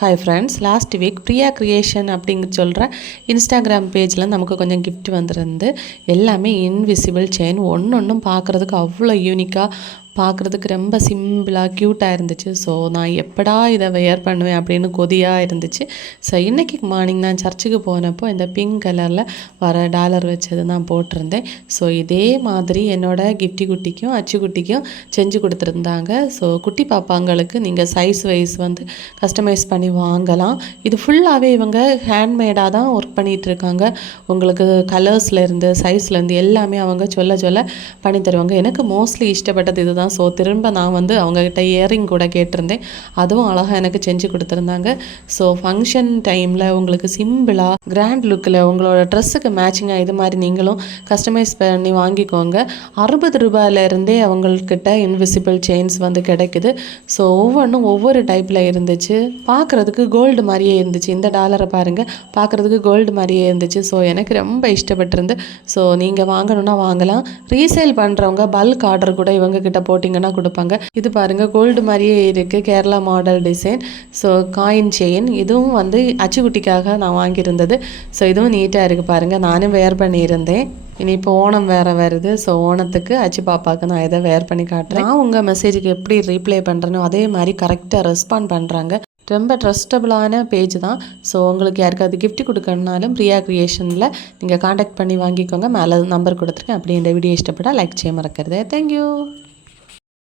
Hi friends, last week Priya creation அப்படிங்கிற சொல்கிற Instagram பேஜில் நமக்கு கொஞ்சம் கிஃப்ட் வந்துருந்து. எல்லாமே இன்விசிபிள் செயின், ஒன்றும் பார்க்குறதுக்கு அவ்வளோ யூனிக்காக, பார்க்குறதுக்கு ரொம்ப சிம்பிளாக க்யூட்டாக இருந்துச்சு. ஸோ நான் எப்படா இதை வேர் பண்ணுவேன் அப்படின்னு கொதியாக இருந்துச்சு. ஸோ இன்றைக்கி மார்னிங் நான் சர்ச்சுக்கு போனப்போ இந்த பிங்க் கலரில் வர டாலர் வச்சது நான் போட்டிருந்தேன். ஸோ இதே மாதிரி என்னோடய கிஃப்டி குட்டிக்கும் அச்சு குட்டிக்கும் செஞ்சு கொடுத்துருந்தாங்க. ஸோ குட்டி பாப்பாங்களுக்கு நீங்கள் சைஸ் வைஸ் வந்து கஸ்டமைஸ் பண்ணி வாங்கலாம். இது ஃபுல்லாகவே இவங்க ஹேண்ட்மேடாக தான் ஒர்க் பண்ணிகிட்ருக்காங்க. உங்களுக்கு கலர்ஸ்லேருந்து சைஸ்லேருந்து எல்லாமே அவங்க சொல்ல பண்ணி தருவாங்க. எனக்கு மோஸ்ட்லி இஷ்டப்பட்டது இதுதான். ஸோ திரும்ப நான் வந்து அவங்கக்கிட்ட இயரிங் கூட கேட்டிருந்தேன். அதுவும் அழகாக எனக்கு செஞ்சு கொடுத்துருந்தாங்க. ஸோ ஃபங்க்ஷன் டைமில் உங்களுக்கு சிம்பிளாக கிராண்ட் லுக்கில் உங்களோட ட்ரெஸ்ஸுக்கு மேட்சிங்காக இது மாதிரி நீங்களும் கஸ்டமைஸ் பண்ணி வாங்கிக்கோங்க. 60 ரூபாயிலேருந்தே அவங்கக்கிட்ட இன்விசிபிள் செயின்ஸ் வந்து கிடைக்குது. ஸோ ஒவ்வொன்றும் ஒவ்வொரு டைப்பில் இருந்துச்சு. பார்க்குறதுக்கு கோல்டு மாதிரியே இருந்துச்சு. இந்த டாலரை பாருங்கள், பார்க்குறதுக்கு கோல்டு மாதிரியே இருந்துச்சு. ஸோ எனக்கு ரொம்ப இஷ்டப்பட்டிருந்து. ஸோ நீங்கள் வாங்கணுன்னா வாங்கலாம். ரீசேல் பண்ணுறவங்க பல்க் ஆர்டர் கூட இவங்கக்கிட்ட போட்டிங்கன்னா கொடுப்பாங்க. இது பாருங்கள், கோல்டு மாதிரியே இருக்குது, Kerala model design. So coin chain, இதுவும் வந்து அச்சுக்குட்டிக்காக நான் வாங்கியிருந்தது. ஸோ இதுவும் நீட்டாக இருக்குது பாருங்கள். நானும் வேர் பண்ணியிருந்தேன். இனி இப்போ ஓணம் வேறு வருது. ஸோ ஓணத்துக்கு அச்சு பாப்பாவுக்கு நான் இதை வேர் பண்ணி காட்டுறேன். நான் உங்கள் மெசேஜுக்கு எப்படி ரீப்ளை பண்ணுறேனோ அதே மாதிரி கரெக்டாக ரெஸ்பாண்ட் பண்ணுறாங்க. ரொம்ப ட்ரஸ்டபுளான பேஜ் தான். ஸோ உங்களுக்கு யாருக்காவது கிஃப்ட் கொடுக்கணுனாலும் பிரியா கிரியேஷனில் நீங்கள் காண்டாக்ட் பண்ணி வாங்கிக்கோங்க. மேலே நம்பர் கொடுத்துருக்கேன். அப்படி இந்த வீடியோ இஷ்டப்பட்டால் லைக் செய்ய மறக்கிறது. தேங்க்யூ.